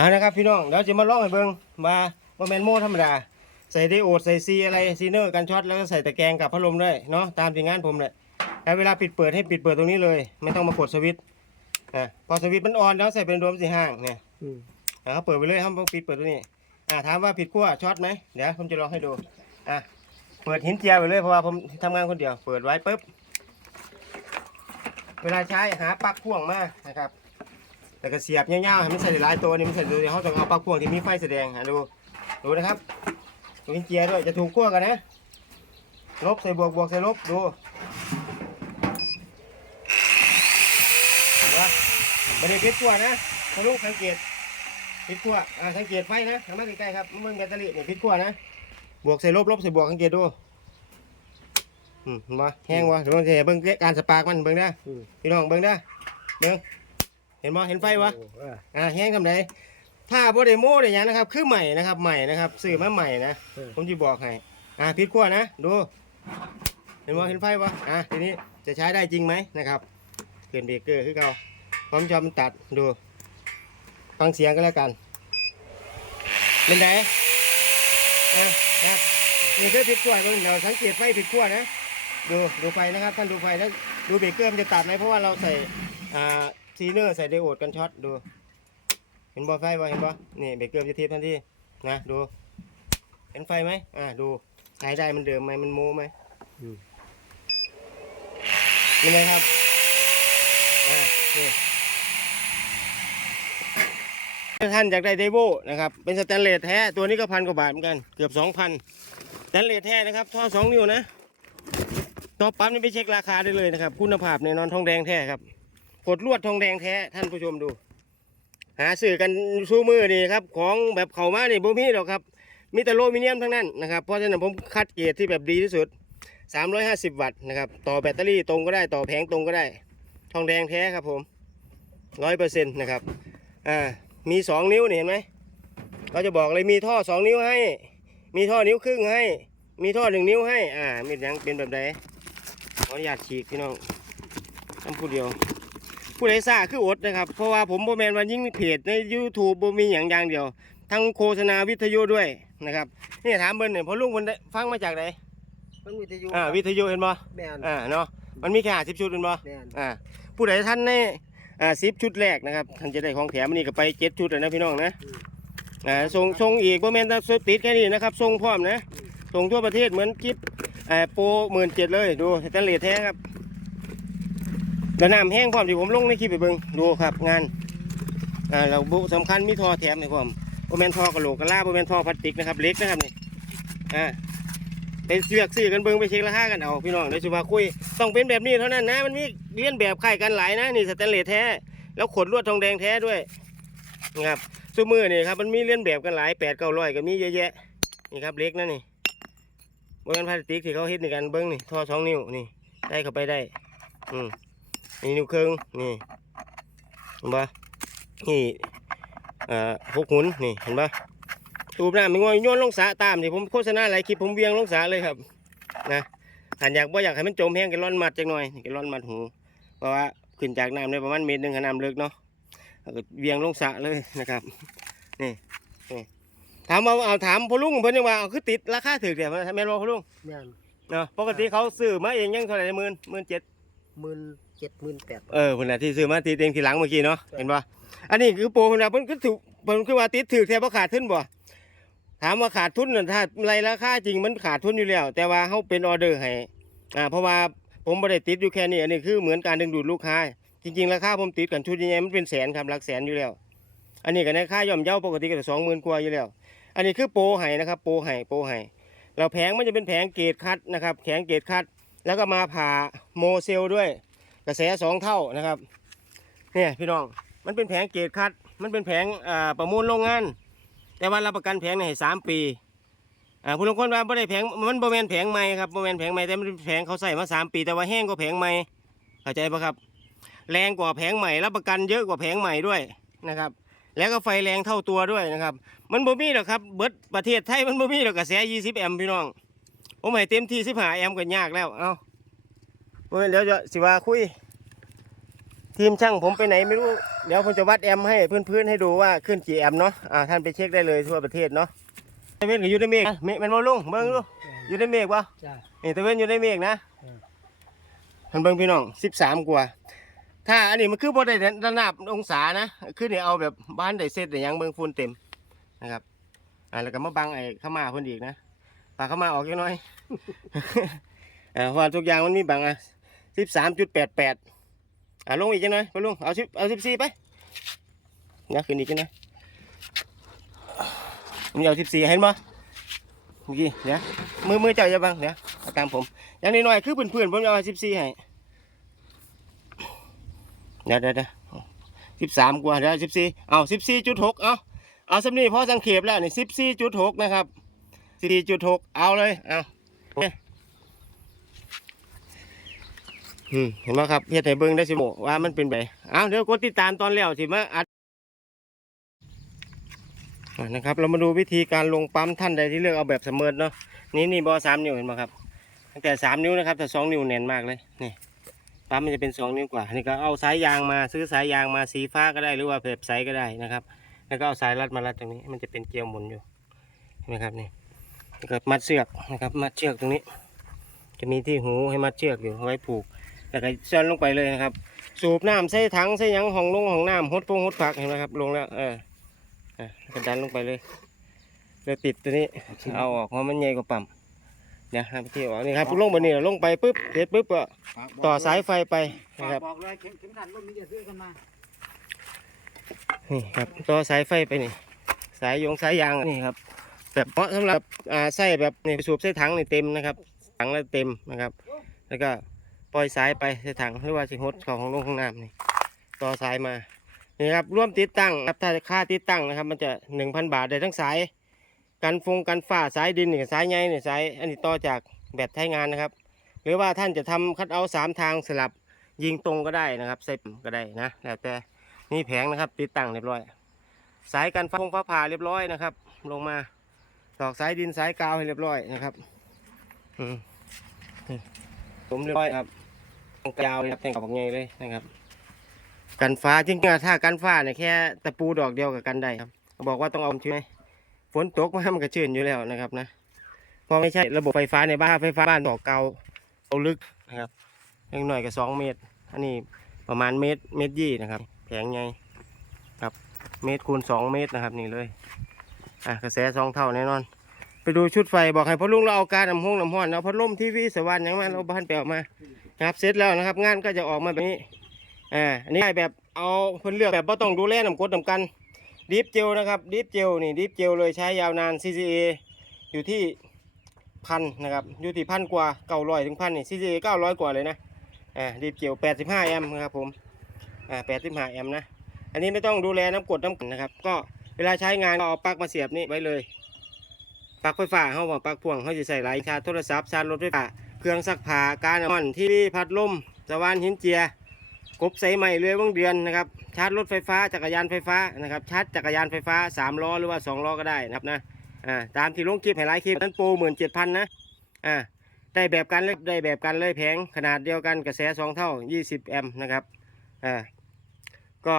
อ่านะครับพี่น้องเดี๋ยวจะมาลองให้เบิ่งว่าว่าแมนโม่ธรรมดา ใส่ไดโอดใส่ซีอะไรซีเนอร์กันช็อตแล้วก็ใส่ตะแกรงกับพัดลมด้วยเนาะตามที่งานผมเลยแล้วเวลาปิดเปิดให้ปิดเปิดตรงนี้เลย ไม่ต้องมากดสวิตช์อะพอสวิตช์มันออนแล้วใส่เป็นรวมสีห้างเนี่ยอืมอะเขาเปิดไปเลยครับปิดเปิดตัวนี้อะถามว่าผิดขั้วช็อตไหมเดี๋ยวผมจะลองให้ดูอะเปิดหินเจียไปเลยเพราะว่าผมทำงานคนเดียว เปิดไว้ปุ๊บเวลาใช้หาปลั๊กพ่วงมานะครับ แล้วก็เสียบเงี้ยวๆให้มันใส่หลายตัวนี่มันใส่ตัวเดียวเขาต้องเอาปลั๊กพ่วงที่มีไฟแสดงอะดูดูนะครับดูหินเจียด้วยจะถูกขั้วกันนะลบใส่บวกบวกใส่ลบดูเห็นปะไม่ได้พิดขั้วนะทะลุสังเกตพิดขั้วอ่าสังเกตไฟนะทำมาใกล้ๆครับเบิ่งแบตเตอรี่นี่พิดขั้วนะบวกใส่ลบลบใส่บวกสังเกตดูอืมเห็นบ่แห้งบ่เดี๋ยวเราจะเบิ่งการสปาร์กมันเบิ่งเด้ออืมพี่น้องเบิ่งเด้เบิ่ง เห็นบ่เห็นไฟบ่โอ้เอออ่าแห้งทำไดถ้าบ่ได้โม้ได้หยังนะครับ คือใหม่นะครับใหม่นะครับซื้อมาใหม่นะเออผมจะบอกให้อ่าพิดขั้วนะดูเห็นบ่เห็นไฟบ่อ่าทีนี้จะใช้ได้จริงไหมนะครับเปลี่ยนเบรกเกอร์คือเก่าความจอมันตัดดูฟังเสียงกันแล้วกันเป็นไงอะนะนี่คือผิดขั้วเบิ่งเราสังเกตไฟผิดขั้วนะ ดูดูไฟนะครับท่านดูไฟแล้วดูเบรกเกอร์มันจะตัดไหมเพราะว่าเราใส่อ่า ซีเนอร์ใส่ไดโอดกันช็อตดู เห็นบอไฟบ่เห็นบ่นี่เบรกเกอร์มันจะทิพทันทีนะดู เห็นไฟไหมอ่าดูใช้ได้มันเดิมไหมมันโม้ไหมอืมเป็นไงครับอ่านี่ถ้าท่านอยากได้เดโวนะครับ เป็นสแตนเลสแท้ตัวนี้ก็พันกว่าบาทเหมือนกันเกือบสองพันสแตนเลสแท้นะครับท่อสองนิ้วนะต่อปั๊มนี่ไปเช็คราคาได้เลยนะครับ คุณภาพแน่นอนทองแดงแท้ครับ กดลวดทองแดงแท้ท่านผู้ชมดู หาซื้อกันสู้มือนี่ครับ ของแบบเขามานี่บ่มีหรอกครับ มีแต่โลมิเนียมทั้งนั้นนะครับเพราะฉะนั้นผมคัดเกรดที่แบบดีที่สุด 350 วัตต์นะครับต่อแบตเตอรี่ตรงก็ได้ต่อแผงตรงก็ได้ ทองแดงแท้ครับผมร้อยเปอร์เซ็นต์นะครับอ่ามี 2 นิ้วนี่เห็นไหมเราจะบอกเลยมีท่อ 2 นิ้วให้ มีท่อนิ้วครึ่งให้ มีท่อหนึ่งนิ้วให้อ่ามียังเป็นแบบไหนขออนุญาตฉีกพี่น้องทำผู้เดียว ผู้ใดซ่าคืออดนะครับ เพราะว่าผมโบแมนวันยิ่งเพจใน YouTube บ่มีอย่างอย่างเดียว ทั้งโฆษณาวิทยุด้วยนะครับนี่ถามเบิ้ลเนี่ยพอลุงคนได้ฟังมาจากไหนมันวิทยุอ่าวิทยุเห็นบ่แม่นอ่าเนาะมันมีแค่สิบชุดเป็นบ่แม่นอ่าผู้ใดท่านในอ่าสิบชุดแรกนะครับท่านจะได้ของแถมอันนี้ก็ไปเจ็ดชุดแล้วนะพี่น้องนะอ่าส่งส่งอีกโบแมนแต่ติดแค่นี้นะครับส่งพร้อมนะส่งทั่วประเทศเหมือนกิฟอ่าโปรหมื่นเจ็ดเลยดูสแตนเลสแท้ครับ แล้วน้ำแห้งพร้อมที่ผมลงในคลิปไปเบิงดูครับงานอ่าเราบุสำคัญมีท่อแถมในความโบแมนท่อกระโหลกกระลาโบแมนท่อพลาสติกนะครับเล็กนะครับนี่อ่าไปเสือกซื้อกันเบิงไปเช็คราคากันเอาพี่น้องเดี๋ยวจะมาคุยต้องเป็นแบบนี้เท่านั้นนะมันมีเลียนแบบคล้ายกันหลายนะนี่สแตนเลสแท้ แล้วขดลวดทองแดงแท้ด้วยนะครับซูมือนี่ครับมันมีเลียนแบบกันหลายแปดเก้าร้อยก็มีเยอะแยะนี่ครับเล็กนะนี่โบแมนพลาสติกที่เขาเฮ็ดในกันเบิงนี่ท่อสองนิ้วนี่ได้เข้าไปได้ อืม นี่นิ้วเครื่องนี่เห็นปะนี่เอ่อหกหุนนี่เห็นปะตูบน้ำมันงอยโย้อนลงสระตามที่ผมโฆษณาหลายคลิปผมเวียงลงสระเลยครับนะถ้าอยากบ่อยากให้มันจมแห้งกันร่อนมัดจังหน่อยกันร่อนมัดหูเพราะว่าขึ้นจากน้ำได้ประมาณเมตรหนึ่งขนาดลึกเนาะแล้วก็เวียงลงสระเลยนะครับนี่นี่ถามว่าเอาถามพ่อลุงเพิ่นยังว่าเอาคือติดราคาถือเดี๋ยวแม่นบ่พ่อลุงแม่นเนาะปกติเขาซื้อมาเองยังเท่าไหร่หมื่นหมื่นเจ็ดหมื่น เจ็ดหมื่นแปดเออคนน่ะที่ซื้อมาติดเองทีหลังเมื่อกี้เนาะเห็นปะอันนี้คือโปรคนน่ะเพิ่นก็ถูกเพิ่นคือว่าติดถือแทบว่าขาดทุนบ่ถามว่าขาดทุนน่ะถ้าไรราคาจริงมันขาดทุนอยู่แล้ว แต่ว่าเฮาเป็นออเดอร์ให้อ่าเพราะว่าผมบ่ได้ติดอยู่แค่นี้อันนี้คือเหมือนการดึงดูดลูกค้าจริงๆราคาผมติดกันชุดใหญ่ๆมันเป็นแสนครับหลักแสนอยู่แล้ว อันนี้ก็ในค่าย่อมเยาปกติก็สองหมื่นกว่าอยู่แล้ว อันนี้คือโปรให้นะครับโปรให้โปรให้เราแผงมันจะเป็นแผงเกรดคัดนะครับแข็งเกรดคัด แล้วก็มาผ่าโมเซลด้วยก ระแสสองเท่านะครับเนี่ยพี่น้องมันเป็นแผงเกรดคัด มันเป็นแผงประมูลโรงงาน แต่ว่ารับประกันแผงเนี่ยสามปีผู้ลงคนว่าบ่ได้แผงมันบ่แม่นแผงใหม่ครับบ่แม่นแผงใหม่แต่มันเป็นแผงเขาใส่มาสามปี แต่ว่าแห้งกว่าแผงใหม่เข้าใจปะครับ แรงกว่าแผงใหม่รับประกันเยอะกว่าแผงใหม่ด้วยนะครับ แล้วก็ไฟแรงเท่าตัวด้วยนะครับ มันบ่มีหรอกครับเบิดประเทศไทยมันบ่มีหรอกกระแส 20 แอมป์พี่น้องผมให้เต็มที่15แอมป์ก็ยากแล้วเอ้า เว้ยเดี๋ยวจะสิว่าคุยททีมช่างผมไปไหนไม่รู้ เดี๋ยวผมจะวัดแอมป์ให้เพื่อนๆให้ดูว่าขึ้นกี่แอมป์เนาะอ่าท่านไปเช็คได้เลยทั่วประเทศเนาะตะเวนก็อยู่ในเมฆอะเมฆมันมาลุงเบิ้งดูอยู่ในเมฆวะจ้านี่ตะเวนอยู่ในเมฆนะอืมท่านเบิ้งพี่น้องสิบสามกว่า ถ้าอันนี้มันคือบ่ได้ระนาบองศานะคือเนี่ยเอาแบบบ้านได้เซตแต่ยังเบิ้งฝุ่นเต็มนะครับอ่าแล้วก็มาบังไอ้ข้ามาเพิ่นอีกนะปากข้ามาออกจักหน่อยอ่าเพราะว่าทุกอย่างมันมีบังอะ สิบสามจุดแปดแปดอ่าลงอีกจังหน่อยไปลุงเอาสิบเอาสิบสี่ไปเนี่ยขึ้นอีกจังหน่อยผมเอาสิบสี่เห็นบ่เมื่อกี้เดี๋ยวมือมือเจ้าอย่าบังเดี๋ยวเอาตามผมอย่างน้อยคือเพื่อนๆผมเอาสิบสี่ให้เดี๋ยวเดี๋ยวเดี๋ยวสิบสามกว่าเดี๋ยวสิบสี่เอาสิบสี่จุดหกเอาเอาสำนีพอสังเขปแล้วนี่สิบสี่จุดหกนะครับสี่จุดหกเอาเลยเอา อืมเห็นไหมครับเฮ็ดให้เบิ่งได้สิโมว่ามันเป็นไงอ้าวเดี๋ยวกดติดตามตอนแล้วสิมาอัดอ่านะครับ เรามาดูวิธีการลงปั๊มท่านใดที่เลือกเอาแบบเสมอเนาะนี่นี่บอสามนิ้วเห็นไหมครับตั้งแต่สามนิ้วนะครับแต่สองนิ้วแน่นมากเลยนี่ปั๊มมันจะเป็นสองนิ้วกว่านี่ก็เอาสายยางมาซื้อสายยางมาสีฟ้าก็ได้หรือว่าแบบใสก็ได้นะครับ แล้วก็เอาสายรัดมารัดตรงนี้มันจะเป็นเกลียวหมุนอยู่เห็นไหมครับนี่แล้วก็มัดเชือกนะครับ มัดเชือกตรงนี้ จะมีที่หูให้มัดเชือกอยู่ไว้ผูก แล้วก็เชิญลงไปเลยนะครับ สูบน้ำใส่ถังใส่หยังห้องลงห้องน้ำหดพงหดผักเห็นไหมครับลงแล้วเออเออแล้วก็ดันลงไปเลยแล้วติดตัวนี้เอาออกเพราะมันใหญ่กว่าปั๊มเดี๋ยวให้พี่ที่ออกนี่ครับลงบนนี้ลงไปปุ๊บเสร็จปุ๊บก็ต่อสายไฟไปนะครับบอกเลยเข็มเข็มขัดรุ่นนี้จะซื้อกันมานี่ครับต่อสายไฟไปนี่ สายยงสายยางนี่ครับแบบเหมาะสำหรับอ่าใส่แบบนี่สูบใส่ถังนี่เต็มนะครับถังแล้วเต็มนะครับ แล้วก็ ปล่อยสายไปใส่ถังหรือว่าสิหดของของลงของน้ำนี่ต่อสายมานี่ครับร่วมติดตั้งครับถ้าค่าติดตั้งนะครับ มันจะหนึ่งพันบาทได้ทั้งสายกันฟงกันฝ้าสายดินนี่สายใหญ่นี่สายอันนี้ต่อจากแบตใช้งานนะครับ หรือว่าท่านจะทำคัดเอาท์สามทางสลับยิงตรงก็ได้นะครับใส่ก็ได้นะแล้วแต่นี่แผงนะครับ ติดตั้งเรียบร้อย สายกันฟงฟ้าผ่าเรียบร้อยนะครับ ลงมาตอกสายดินสายกาวให้เรียบร้อยนะครับอืมนี่ผมเรียบร้อยครับ ยาวเลยครับแต่งกับไงเลยนะครับ กันฟ้าจริงๆถ้ากันฟ้าเนี่ยแค่ตะปูดอกเดียวกับกันได้ครับบอกว่าต้องเอาใช่ไหมฝนตกมามันก็ชื้นอยู่แล้วนะครับนะเพราะไม่ใช่ระบบไฟฟ้าในบ้านไฟฟ้าบ้านดอกเกาเอาลึกนะครับยังหน่อยก็สองเมตร อันนี้ประมาณเมตรเมตรยี่นะครับแผงไงครับเมตรคูณสองเมตรนะครับนี่เลยอะกระแสสองเท่าแน่นอนไปดูชุดไฟบอกให้พ่อลุงเราเอาการนำห้องนำห้อนเอาพัดลมทีวีสว่านหยังมาเราบ้านไปเออกมา นะครับเสร็จแล้วนะครับ งานก็จะออกมาแบบนี้อ่าอันนี้แบบเอาเพิ่นเลือกแบบบ่ต้องดูแลน้ำกรดน้ำกันดิฟเจลนะครับดิฟเจลนี่ดิฟเจลเลยใช้ยาวนาน CCA อยู่ที่พันนะครับอยู่ที่พันกว่าเก้าร้อยถึงพันนี่ CCA เก้าร้อยกว่าเลยนะอ่าดิฟเจลแปดสิบห้าแอมป์นะครับผมอ่าแปดสิบห้าแอมป์นะอันนี้ไม่ต้องดูแลน้ำกรดน้ำกรดนะครับ ก็เวลาใช้งานก็เอาปลั๊กมาเสียบนี่ไว้เลยปลั๊กไฟฟ้าเขาบอกปลั๊กพ่วงเขาจะใส่หลายชาร์จโทรศัพท์ชาร์จรถไฟฟ้า เครื่องซักผ้าการน้ำมันที่พัดลมสว่านหินเจียกบใส่ใหม่เรือวงเดือนนะครับชาร์จรถไฟฟ้าจักรยานไฟฟ้านะครับชาร์จจักรยานไฟฟ้าสามล้อหรือว่าสองล้อก็ได้นะครับนะอ่าตามที่ลงคลิปให้หลายคลิปนั้นโปรหมื่นเจ็ดพันนะอ่าได้แบบกันเลยได้แบบกันเลยแผงขนาดเดียวกันกระแสสองเท่า 20 แอมป์นะครับอ่าก็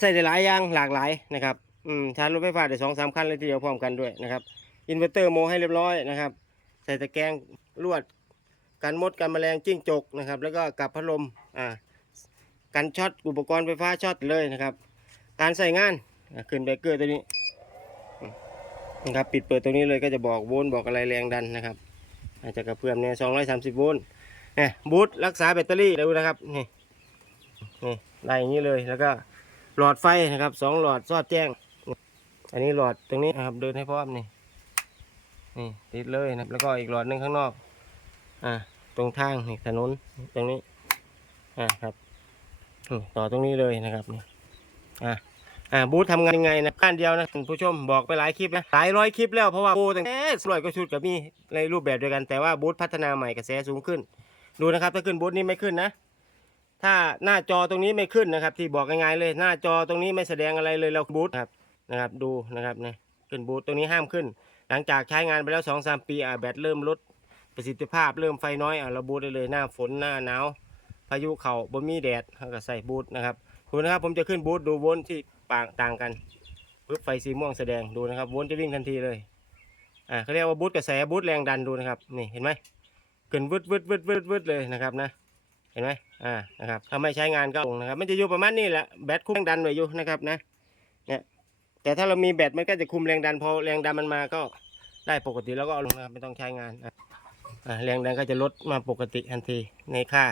ใส่ได้หลายอย่างหลากหลายนะครับอืมชาร์จรถไฟฟ้าได้สองสามคันเลยทีเดียวพร้อมกันด้วยนะครับอินเวอร์เตอร์โมให้เรียบร้อยนะครับใส่ตะแกรงลวด กันมดกันแมลงจิ้งจกนะครับ แล้วก็กับพัดลมอ่ากันช็อตอุปกรณ์ไฟฟ้าช็อตเลยนะครับ การใส่งานขึ้นเบกเกอร์ตัวนี้นะครับปิดเปิดตรงนี้เลยก็จะบอกโวลต์บอกอะไรแรงดันนะครับอาจจะกระเพื่อมเนี่ยสองร้อยสามสิบโวลต์เนี่ยบูทรักษาแบตเตอรี่ดูนะครับนี่นี่ไล่อย่างนี้เลยแล้วก็หลอดไฟนะครับสองหลอดสอดแจ้ง อันนี้หลอดตรงนี้นะครับเดินให้พร้อมนี่นี่ติดเลยนะแล้วก็อีกหลอดหนึ่งข้างนอก อ่าตรงทางนี่ถนนตรงนี้อ่าครับต่อตรงนี้เลยนะครับนี่อ่าอ่าบูธทำงานยังไงนะก้านเดียวนะผู้ชมบอกไปหลายคลิปนะหลายร้อยคลิปแล้วเพราะว่าบูตั้งแต่สวยก็ชุดกับมีในรูปแบบเดียวกันแต่ว่าบูธพัฒนาใหม่กระแสสูงขึ้น ดูนะครับถ้าขึ้นบูธนี้ไม่ขึ้นนะ ถ้าหน้าจอตรงนี้ไม่ขึ้นนะครับ ที่บอกง่ายๆเลย หน้าจอตรงนี้ไม่แสดงอะไรเลยเราบูทครับนะครับ ดูนะครับนี่ยขึ้นบูทตรงนี้ห้ามขึ้น หลังจากใช้งานไปแล้วสองสามปีอะแบตเริ่มลด ประสิทธิภาพเริ่มไฟน้อยอะเราบูทได้เลยหน้าฝนหน้าหนาวพายุเข่าบ่มีแดดเขาก็ใส่บูทนะครับดูนะครับผมจะขึ้นบูทดูวนที่ปางต่างกันปึ๊บไฟสีม่วงแสดงดูนะครับวนจะวิ่งทันทีเลยอ่าเขาเรียกว่าบูทกระแสบูทแรงดันดูนะครับนี่เห็นไหมขึ้นวึดวึดวึดวึดวึดเลยนะครับนะเห็นไหมอ่านะครับถ้าไม่ใช้งานก็ลงนะครับมันจะอยู่ประมาณนี้แหละแบตคุมแรงดันไว้อยู่นะครับนะเนี่ยแต่ถ้าเรามีแบตมันก็จะคุมแรงดันพอแรงดันมันมาก็ได้ปกติแล้วก็เอาลงนะครับไม่ต้องใช้งานอ่า แรงดันก็จะลดมาปกติทันทีในค่า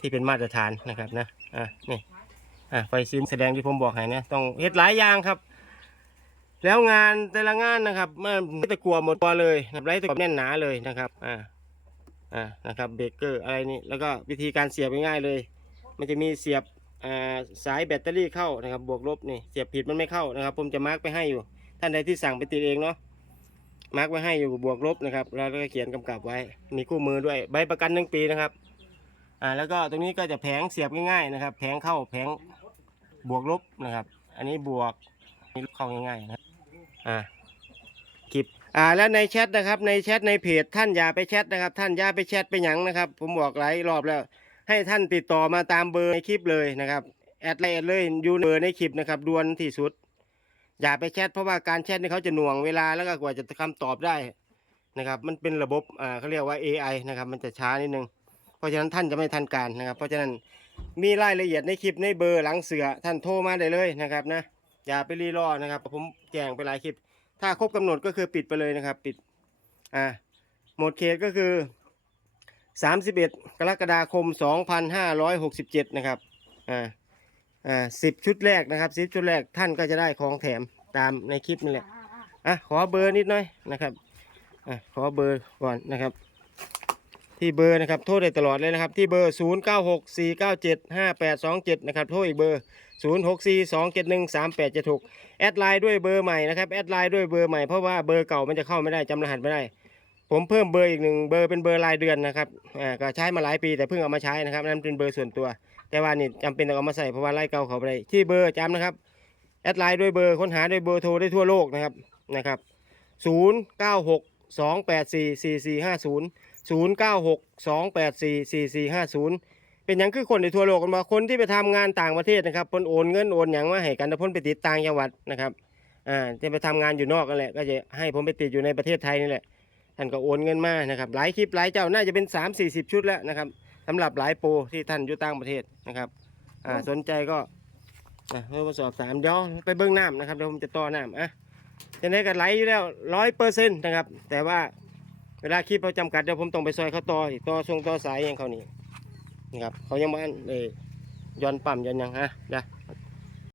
ที่เป็นมาตรฐานนะครับนะอ่านี่อ่าไฟซิมแสดงที่ผมบอกให้นะต้องเฮ็ดหลายอย่างครับ แล้วงานแต่ละงานนะครับมันไม่ตะกัวหมดตัวเลยนะครับไร้ตะกัวแน่นหนาเลยนะครับอ่าอ่านะครับเบรกเกอร์อะไรนี่แล้วก็วิธีการเสียบง่ายเลย มันจะมีเสียบอ่าสายแบตเตอรี่เข้านะครับบวกลบนี่เสียบผิดมันไม่เข้านะครับ ผมจะมาร์กไปให้อยู่ ท่านใดที่สั่งไปติดเองเนาะ มาร์กไว้ให้อยู่บวกลบนะครับ แล้วก็เขียนกำกับไว้ มีคู่มือด้วยใบประกันหนึ่งปีนะครับ อ่าแล้วก็ตรงนี้ก็จะแผงเสียบง่ายๆนะครับ แผงเข้าแผงบวกลบนะครับ อันนี้บวกนี่เข้าง่ายๆนะอ่าคลิปอ่าแล้วในแชทนะครับในแชทในเพจท่านอย่าไปแชทนะครับ ท่านอย่าไปแชทไปหยังนะครับ ผมบอกหลายรอบแล้ว ให้ท่านติดต่อมาตามเบอร์ในคลิปเลยนะครับแอดไลน์เลยอยู่เบอร์ในคลิปนะครับด่วนที่สุด อย่าไปแชทเพราะว่าการแชทนี่เขาจะหน่วงเวลาแล้วก็กว่าจะคำตอบได้นะครับ มันเป็นระบบอ่าเขาเรียกว่า AI นะครับ มันจะช้านิดนึง เพราะฉะนั้นท่านจะไม่ทันการนะครับ เพราะฉะนั้นมีรายละเอียดในคลิปในเบอร์หลังเสือท่านโทรมาได้เลยนะครับนะอย่าไปรีรอนะครับผมแจ้งไปหลายคลิป ถ้าครบกำหนดก็คือปิดไปเลยนะครับ ปิดอ่าหมดเขตก็คือ 31 กรกฎาคม 2567 นะครับอ่า อ่าสิบชุดแรกนะครับสิบชุดแรกท่านก็จะได้ของแถมตามในคลิปนี่แหละอะขอเบอร์นิดหน่อยนะครับอะขอเบอร์ก่อนนะครับ ที่เบอร์นะครับโทรได้ตลอดเลยนะครับ ที่เบอร์ 0 9 6 4 9 7 5 8 2 7 นะครับโทรอีกเบอร์ 0 6 4 2 7 1 3 8 7 6แอดไลน์ด้วยเบอร์ใหม่นะครับแอดไลน์ด้วยเบอร์ใหม่เพราะว่าเบอร์เก่ามันจะเข้าไม่ได้จำรหัสไม่ได้ ผมเพิ่มเบอร์อีกหนึ่งเบอร์เป็นเบอร์รายเดือนนะครับอ่าก็ใช้มาหลายปีแต่เพิ่งเอามาใช้นะครับนั่นเป็นเบอร์ส่วนตัว แต่ว่านี่จำเป็นต้องเอามาใส่เพราะว่าไล่เก่าเขาไปที่เบอร์จำนะครับแอดไลน์ด้วยเบอร์ค้นหาด้วยเบอร์โทรได้ทั่วโลกนะครับนะครับ0 9 6 2 8 4 4 4 5 0 0 9 6 2 8 4 4 4 5 0เป็นอย่างคือคนในทั่วโลกกันมาคนที่ไปทำงานต่างประเทศนะครับคนโอนเงินโอนอย่างมาให้กันแต่พ้นไปติดต่างจังหวัดนะครับอ่าจะไปทำงานอยู่นอกกันแหละก็จะให้ผมไปติดอยู่ในประเทศไทยนี่แหละ ท่านก็โอนเงินมานะครับหลายคลิปหลายเจ้าน่าจะเป็น 3 4 0 ชุดแล้วนะครับสำหรับหลายโปรที่ท่านอยู่ต่างประเทศนะครับอ่าสนใจก็อะเพื่อมาสอบถามเดี๋ยวไปเบิ้งน้ำนะครับเดี๋ยวผมจะต่อน้ำอะจะได้กันไหลอยู่แล้วร้อยเปอร์เซ็นต์นะครับ แต่ว่าเวลาคลิปเราจำกัดเดี๋ยวผมต้องไปซอยเขาต่ออีกต่อทรงต่อสายอย่างเขานี่นะครับเขายังไม่อันเลยย้อนปั๊มย้อนหยังฮะเดี๋ยว